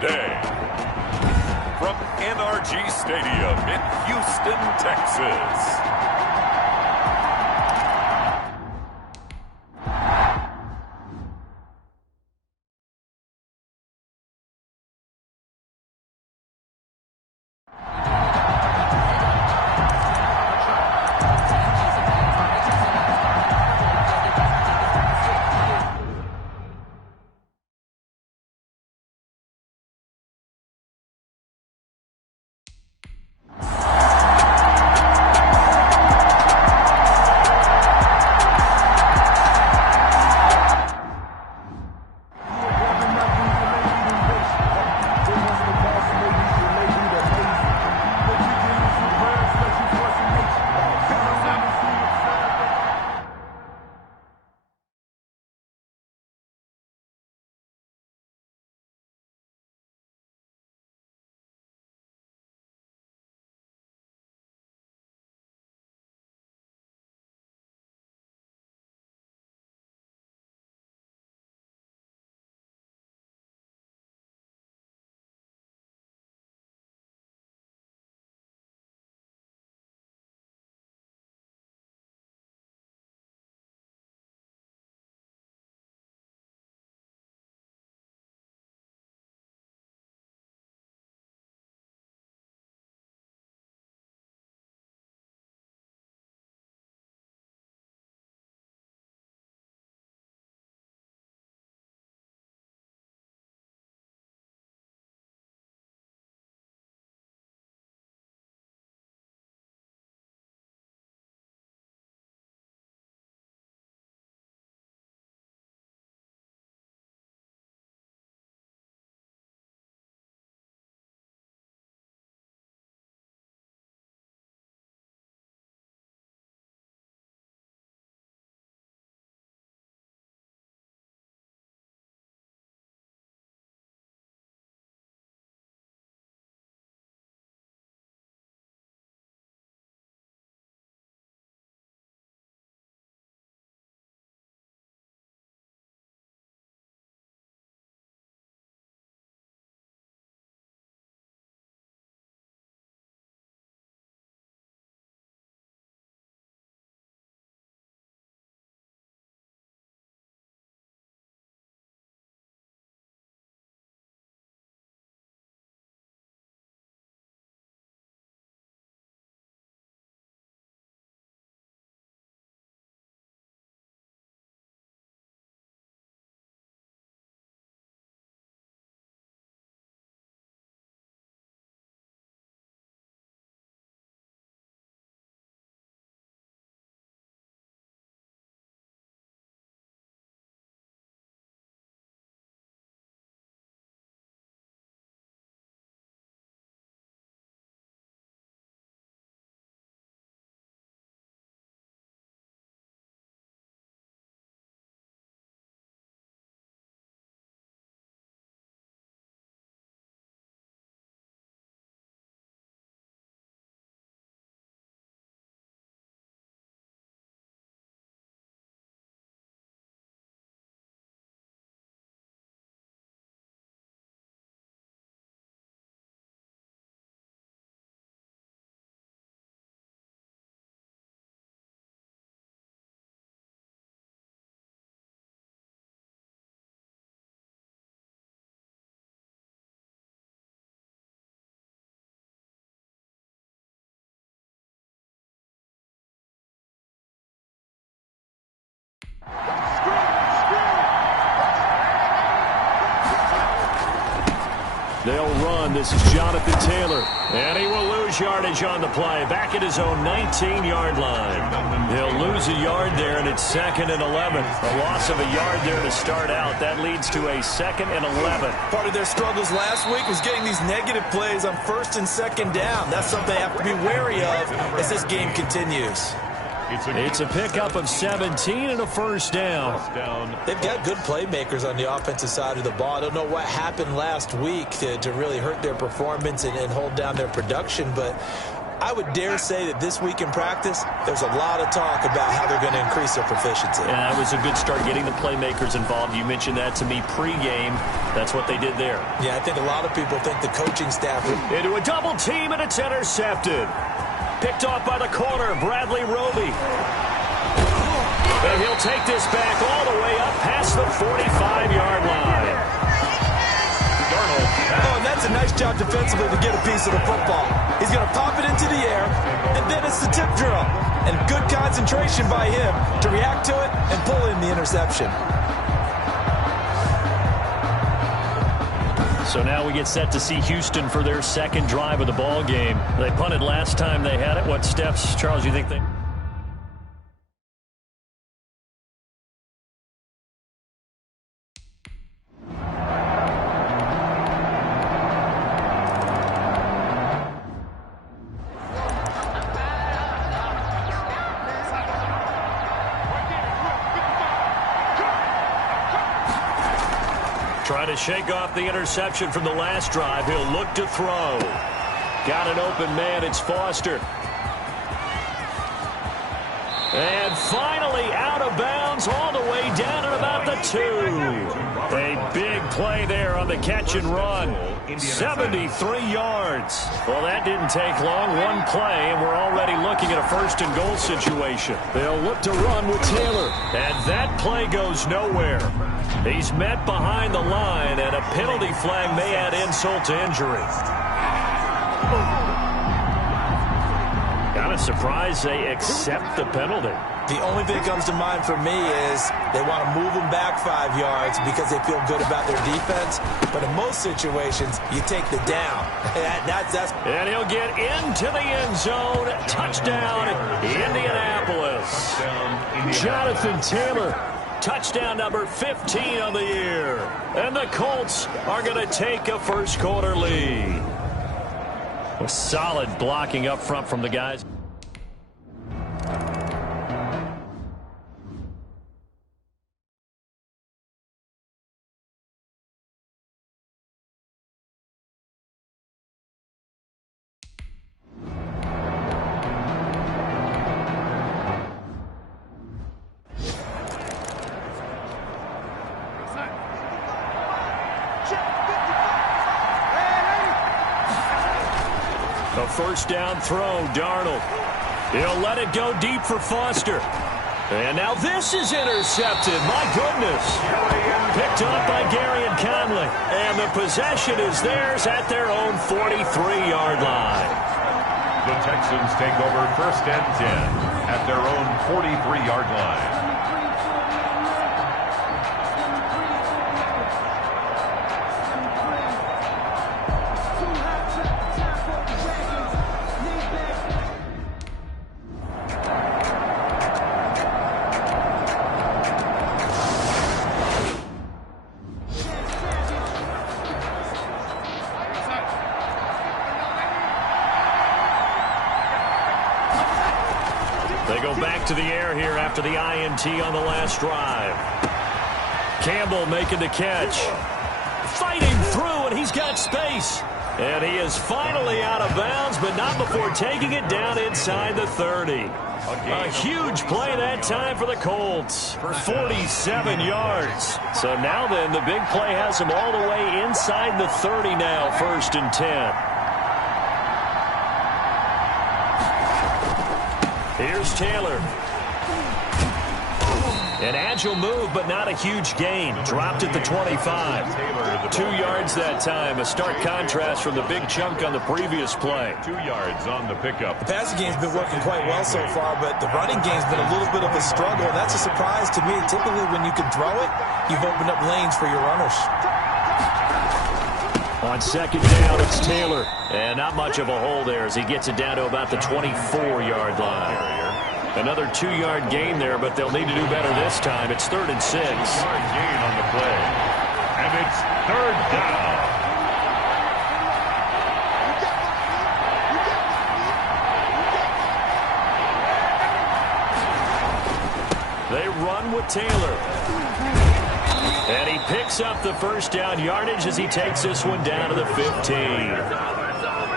today. From NRG Stadium in Houston, Texas. They'll run. This is Jonathan Taylor. And he will lose yardage on the play. Back at his own 19-yard line. He'll lose a yard there, and it's 2nd and 11. A loss of a yard there to start out. That leads to a 2nd and 11. Part of their struggles last week was getting these negative plays on 1st and 2nd down. That's something they have to be wary of as this game continues. It's a pickup of 17 and a first down. They've got good playmakers on the offensive side of the ball. I don't know what happened last week to really hurt their performance and hold down their production, but I would dare say that this week in practice, there's a lot of talk about how they're going to increase their proficiency. And that was a good start getting the playmakers involved. You mentioned that to me pregame. That's what they did there. Yeah, I think a lot of people think the coaching staff... Into a double team, and it's intercepted. Picked off by the corner, Bradley Roby. And he'll take this back all the way up past the 45-yard line. Oh, and that's a nice job defensively to get a piece of the football. He's going to pop it into the air, and then it's the tip drill. And good concentration by him to react to it and pull in the interception. So now we get set to see Houston for their second drive of the ball game. They punted last time they had it. What steps, Charles, you think they... Trying to shake off the interception from the last drive. He'll look to throw. Got an open man. It's Foster. And finally out of bounds all the way down at about the 2. A big play there on the catch and run. 73 yards. Well, that didn't take long. One play, and we're already looking at a first-and-goal situation. They'll look to run with Taylor. And that play goes nowhere. He's met behind the line, and a penalty flag may add insult to injury. Kind of surprised they accept the penalty. The only thing that comes to mind for me is they want to move them back 5 yards because they feel good about their defense. But in most situations, you take the down. And he'll get into the end zone. Touchdown, Indianapolis. Jonathan Taylor. Touchdown number 15 on the year. And the Colts are going to take a first-quarter lead. A solid blocking up front from the guys. A first down throw, Darnold. He'll let it go deep for Foster. And now this is intercepted. My goodness. Picked up by Gary and Conley. And the possession is theirs at their own 43-yard line. The Texans take over first and 10 at their own 43-yard line. They go back to the air here after the INT on the last drive. Campbell making the catch. Fighting through, and he's got space. And he is finally out of bounds, but not before taking it down inside the 30. A huge play that time for the Colts for 47 yards. So now then, the big play has him all the way inside the 30 now, first and 10. Here's Taylor. An agile move, but not a huge gain. Dropped at the 25. 2 yards that time. A stark contrast from the big chunk on the previous play. 2 yards on the pickup. The passing game's been working quite well so far, but the running game's been a little bit of a struggle. That's a surprise to me. Typically, when you can throw it, you've opened up lanes for your runners. On second down, it's Taylor. And not much of a hole there as he gets it down to about the 24-yard line. Another 2-yard gain there, but they'll need to do better this time. It's 3rd and 6. 2-yard gain on the play. And it's 3rd down. They run with Taylor. And he picks up the first down yardage as he takes this one down to the 15.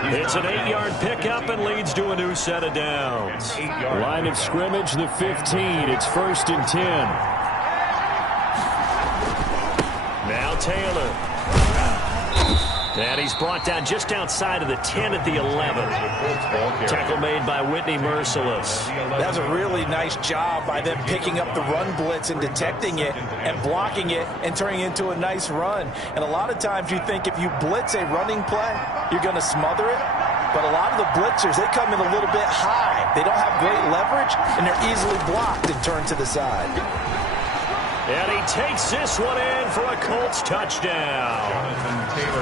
It's an 8-yard pickup and leads to a new set of downs. Line of scrimmage, the 15. It's 1st and 10. Now Taylor. And he's brought down just outside of the 10 at the 11. Tackle made by Whitney Merciless. That's a really nice job by them picking up the run blitz and detecting it and blocking it and turning it into a nice run. And a lot of times you think if you blitz a running play, you're going to smother it. But a lot of the blitzers, they come in a little bit high. They don't have great leverage, and they're easily blocked and turned to the side. And he takes this one in for a Colts touchdown.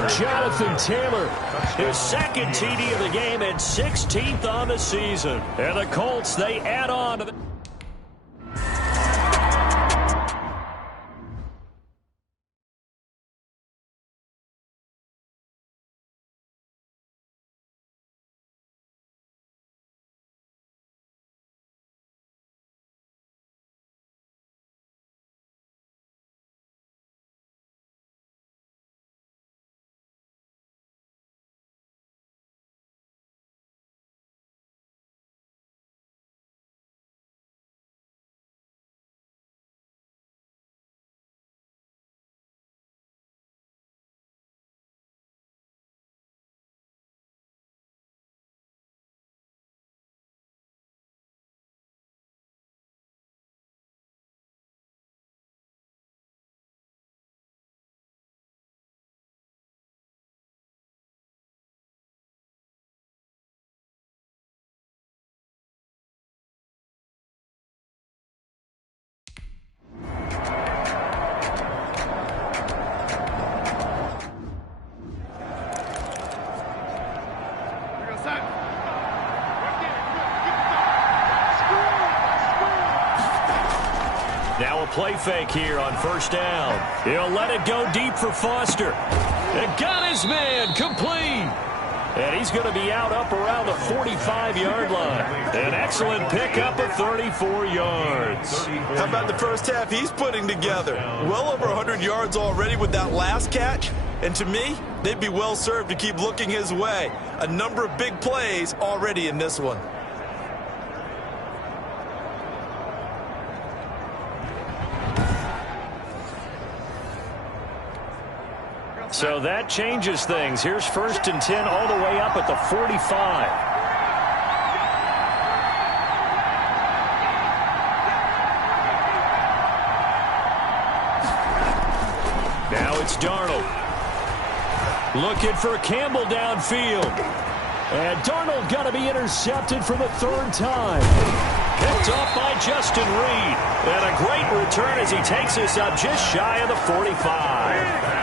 Jonathan Taylor, his second TD of the game and 16th on the season. And the Colts, they add on to the... Now a play fake here on 1st down. He'll let it go deep for Foster. And got his man complete. And he's going to be out up around the 45-yard line. An excellent pickup of 34 yards. How about the first half he's putting together? Well over 100 yards already with that last catch. And to me, they'd be well served to keep looking his way. A number of big plays already in this one. So that changes things. Here's 1st and 10 all the way up at the 45. Now it's Darnold. Looking for Campbell downfield. And Darnold got to be intercepted for the 3rd time. Picked off by Justin Reed. And a great return as he takes us up just shy of the 45.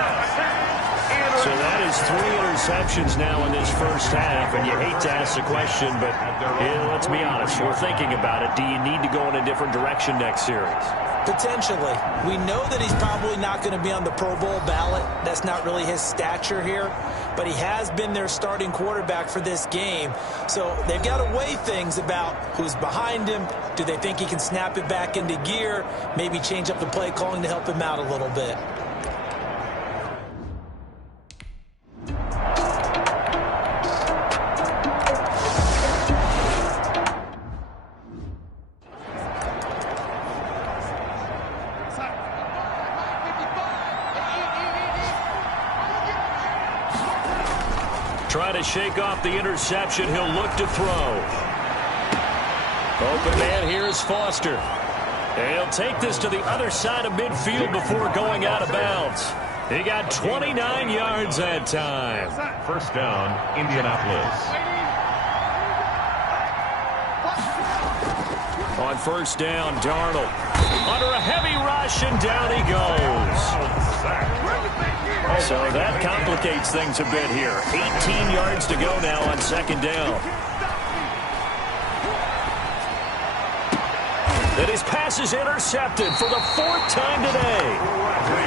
So that is 3 interceptions now in this first half, and you hate to ask the question, but let's be honest, we're thinking about it. Do you need to go in a different direction next series? Potentially. We know that he's probably not going to be on the Pro Bowl ballot. That's not really his stature here, but he has been their starting quarterback for this game. So they've got to weigh things about who's behind him. Do they think he can snap it back into gear? Maybe change up the play calling to help him out a little bit. Trying to shake off the interception. He'll look to throw. Open man here is Foster. And he'll take this to the other side of midfield before going out of bounds. He got 29 yards that time. 1st down, Indianapolis. On 1st down, Darnold. Under a heavy rush, and down he goes. So that complicates things a bit here. 18 yards to go now on 2nd down. And his pass is intercepted for the 4th time today.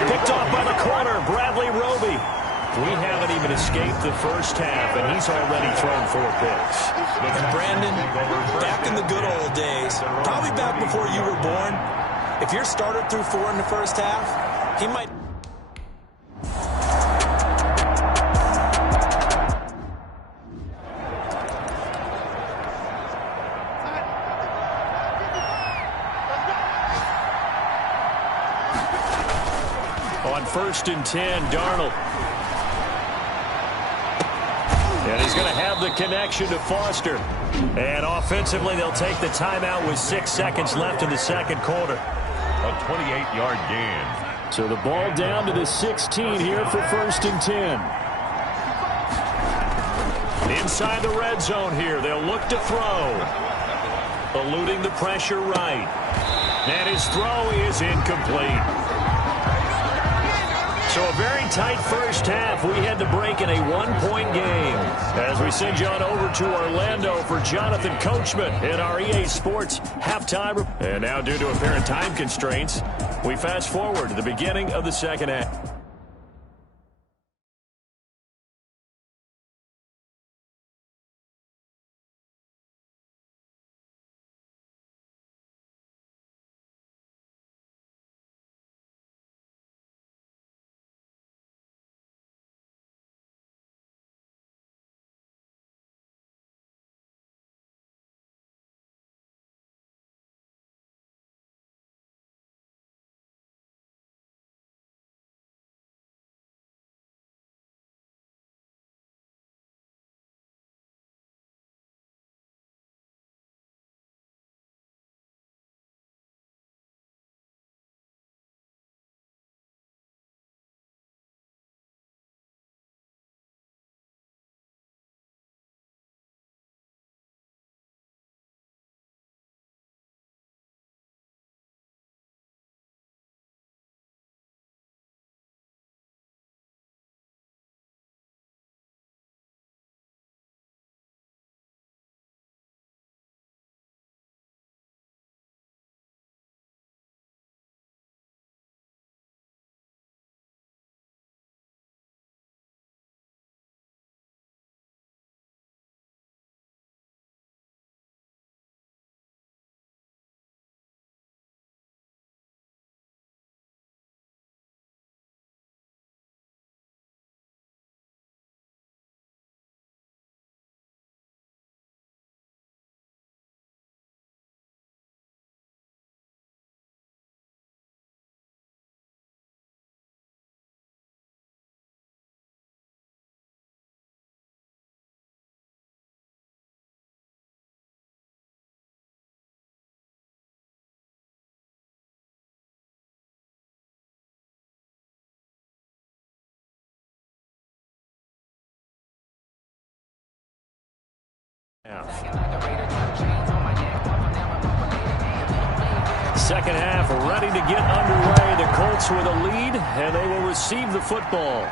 Picked off by the corner, Bradley Roby. We haven't even escaped the first half, and he's already thrown 4 picks. And Brandon, back in the good old days, probably back before you were born, if your starter threw 4 in the first half, he might... On 1st and 10, Darnold. And he's going to have the connection to Foster. And offensively, they'll take the timeout with 6 seconds left in the second quarter. A 28-yard gain. So the ball down to the 16 here for 1st and 10. Inside the red zone here, they'll look to throw. Eluding the pressure right. And his throw is incomplete. So a very tight first half. We had to break in a 1-point game. As we send you on over to Orlando for Jonathan Coachman in our EA Sports halftime. And now, due to apparent time constraints, we fast forward to the beginning of the second half. Second half ready to get underway. The Colts with a lead, and they will receive the football.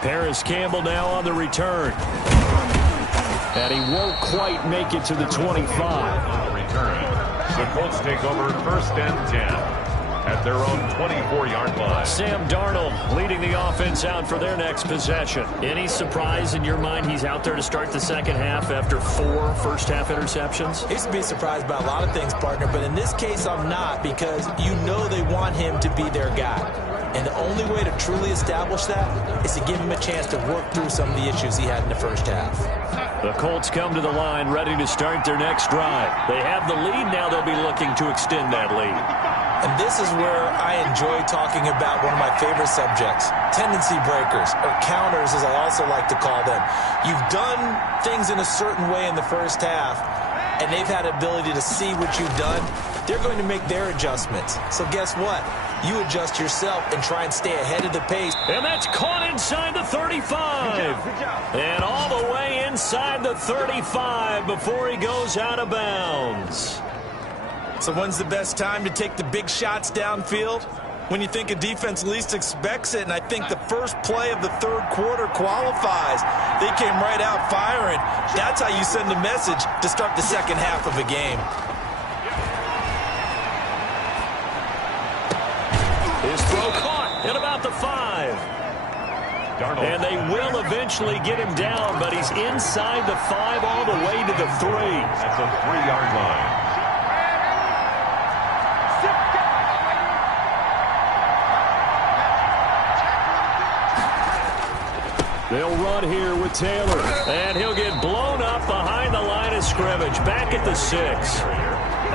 Paris Campbell now on the return. And he won't quite make it to the 25. On the return, the Colts take over 1st and 10 at their own 24-yard line. Sam Darnold leading the offense out for their next possession. Any surprise in your mind he's out there to start the second half after 4 first-half interceptions? He's to be surprised by a lot of things, partner, but in this case I'm not, because you know they want him to be their guy. And the only way to truly establish that is to give him a chance to work through some of the issues he had in the first half. The Colts come to the line ready to start their next drive. They have the lead. Now they'll be looking to extend that lead. And this is where I enjoy talking about one of my favorite subjects, tendency breakers, or counters as I also like to call them. You've done things in a certain way in the first half, and they've had ability to see what you've done. They're going to make their adjustments. So guess what? You adjust yourself and try and stay ahead of the pace. And that's caught inside the 35. And all the way inside the 35 before he goes out of bounds. So when's the best time to take the big shots downfield? When you think a defense least expects it, and I think the first play of the third quarter qualifies. They came right out firing. That's how you send a message to start the second half of a game. His throw caught at about the 5. Darnold. And they will eventually get him down, but he's inside the 5 all the way to the 3. That's a 3-yard line. They'll run here with Taylor. And he'll get blown up behind the line of scrimmage. Back at the 6.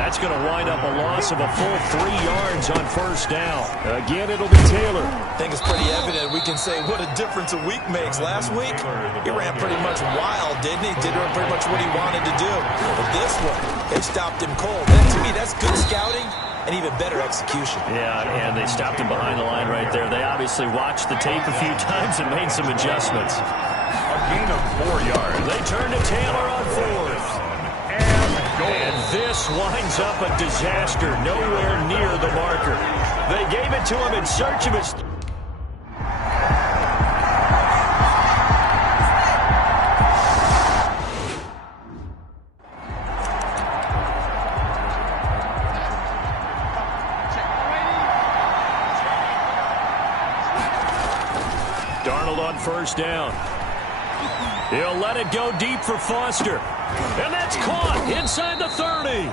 That's going to wind up a loss of a full 3 yards on first down. Again, it'll be Taylor. I think it's pretty evident. We can say what a difference a week makes. Last week, he ran pretty much wild, didn't he? Did pretty much what he wanted to do. But this one, they stopped him cold. And to me, that's good scouting and even better execution. Yeah, and they stopped him behind the line right there. They obviously watched the tape a few times and made some adjustments. A gain of 4 yards. They turn to Taylor on fourth. And this winds up a disaster, nowhere near the marker. They gave it to him in search of his... Darnold on first down. He'll let it go deep for Foster. And that's caught inside the 30.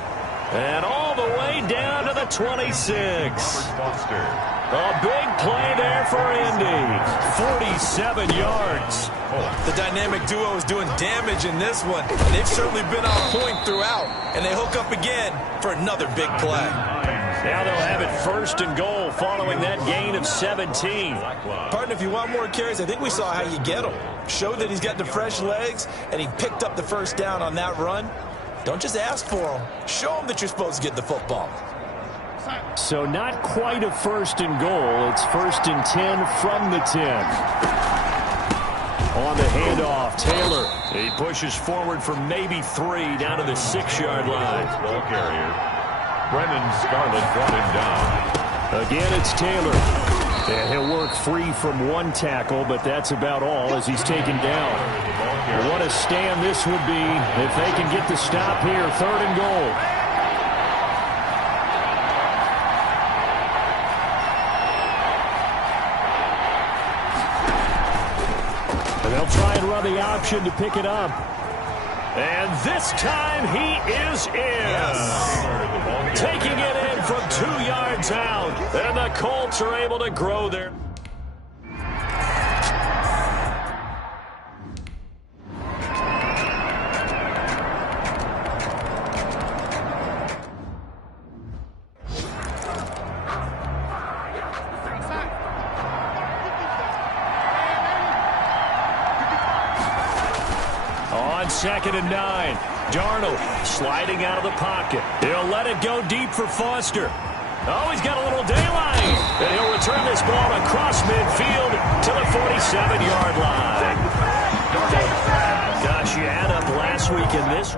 And all the way down to the 26. Foster. A big play there for Indy. 47 yards. The dynamic duo is doing damage in this one. And they've certainly been on point throughout. And they hook up again for another big play. Now they'll have it first and goal following that gain of 17. Partner, if you want more carries, I think we saw how you get him. Showed that he's got the fresh legs, and he picked up the first down on that run. Don't just ask for him. Show him that you're supposed to get the football. So not quite a first and goal. It's first and 10 from the 10. On the handoff, Taylor. He pushes forward for maybe 3 down to the 6-yard line. Ball carrier. Brennan Scarlett brought him down. Again, it's Taylor. And he'll work free from 1 tackle, but that's about all as he's taken down. Well, what a stand this would be if they can get the stop here. 3rd and goal. And they'll try and run the option to pick it up. And this time he is in. Yes. Taking it in from 2 yards out. And the Colts are able to grow their... On 2nd and 9. Darnold sliding out of the pocket. He'll let it go deep for Foster. Oh, he's got a little daylight. And he'll return this ball across midfield to the 47-yard line. Gosh, you add up last week in this.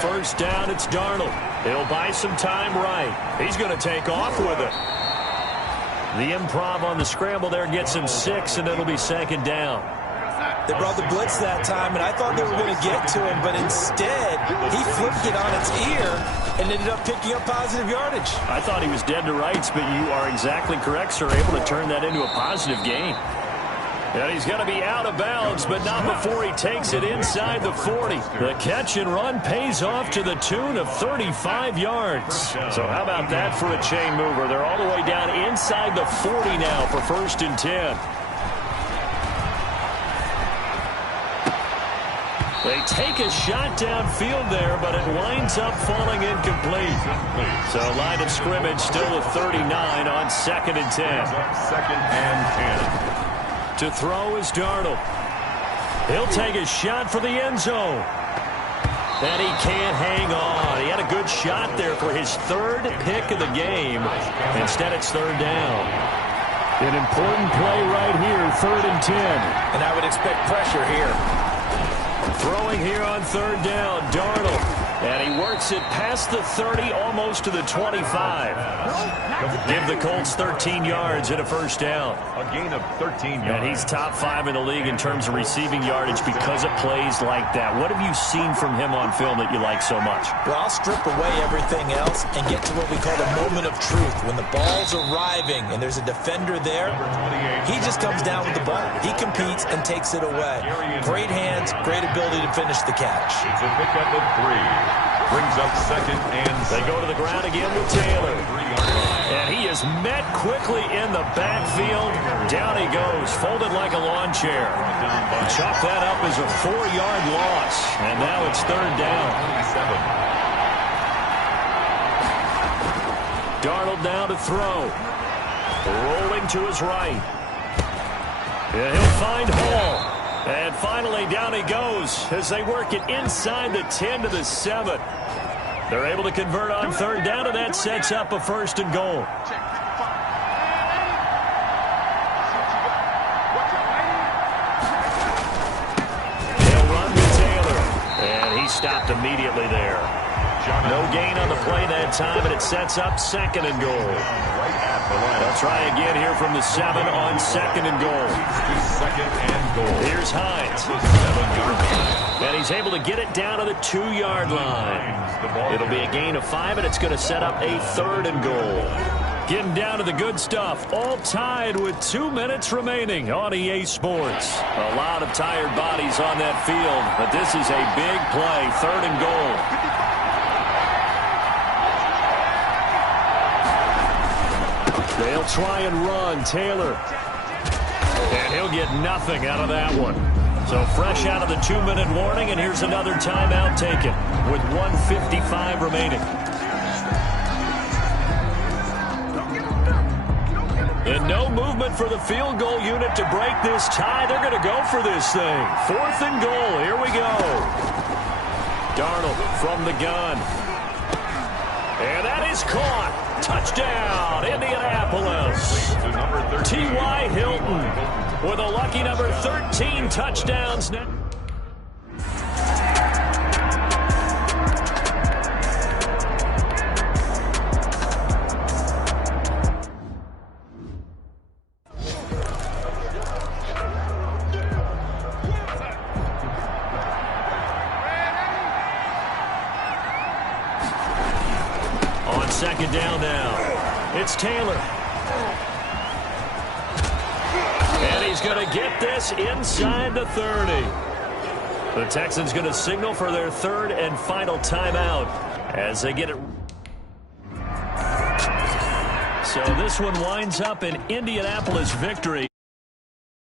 First down, it's Darnold. He'll buy some time right. He's going to take off with it. The improv on the scramble there gets him 6, and it'll be 2nd down. They brought the blitz that time, and I thought they were going to get to him, but instead, he flipped it on its ear and ended up picking up positive yardage. I thought he was dead to rights, but you are exactly correct, sir, able to turn that into a positive gain. And he's going to be out of bounds, but not before he takes it inside the 40. The catch and run pays off to the tune of 35 yards. So how about that for a chain mover? They're all the way down inside the 40 now for 1st and 10. They take a shot downfield there, but it winds up falling incomplete. So line of scrimmage still a 39 on 2nd and 10. 2nd and 10. To throw is Darnold. He'll take a shot for the end zone. And he can't hang on. He had a good shot there for his 3rd pick of the game. Instead, it's 3rd down. An important play right here, 3rd and 10. And I would expect pressure here. Throwing here on 3rd down, Darnold. And he works it past the 30, almost to the 25. Give the Colts 13 yards and a 1st down. A gain of 13 yards. And he's top 5 in the league in terms of receiving yardage because of plays like that. What have you seen from him on film that you like so much? Well, I'll strip away everything else and get to what we call the moment of truth. When the ball's arriving and there's a defender there, he just comes down with the ball. He competes and takes it away. Great hands, great ability to finish the catch. It's a pickup of 3. Brings up second and they go to the ground again with Taylor. And he is met quickly in the backfield. Down he goes, folded like a lawn chair. Chop that up as a 4-yard loss. And now it's third down. Darnold now to throw. Rolling to his right. Yeah, he'll find Hall. And finally, down he goes as they work it inside the 10 to the 7. They're able to convert on third down, and that sets up a first and goal. They'll run to Taylor, and he stopped immediately there. No gain on the play that time, and it sets up second and goal. They'll try again here from the 7 on second and goal. Second and goal. Here's Hines. And he's able to get it down to the 2-yard line. It'll be a gain of 5, and it's going to set up a third and goal. Getting down to the good stuff. All tied with 2 minutes remaining on EA Sports. A lot of tired bodies on that field, but this is a big play. Third and goal. They'll try and run. Taylor. And he'll get nothing out of that one. So fresh out of the 2-minute warning, and here's another timeout taken with 1:55 remaining. And no movement for the field goal unit to break this tie. They're going to go for this thing. Fourth and goal. Here we go. Darnold from the gun. And that is caught. Touchdown, Indianapolis. T.Y. Hilton with a lucky number 13 touchdowns now. On second down now, it's Taylor. And he's going to get this inside the 30. The Texans going to signal for their third and final timeout as they get it. So this one winds up an Indianapolis victory.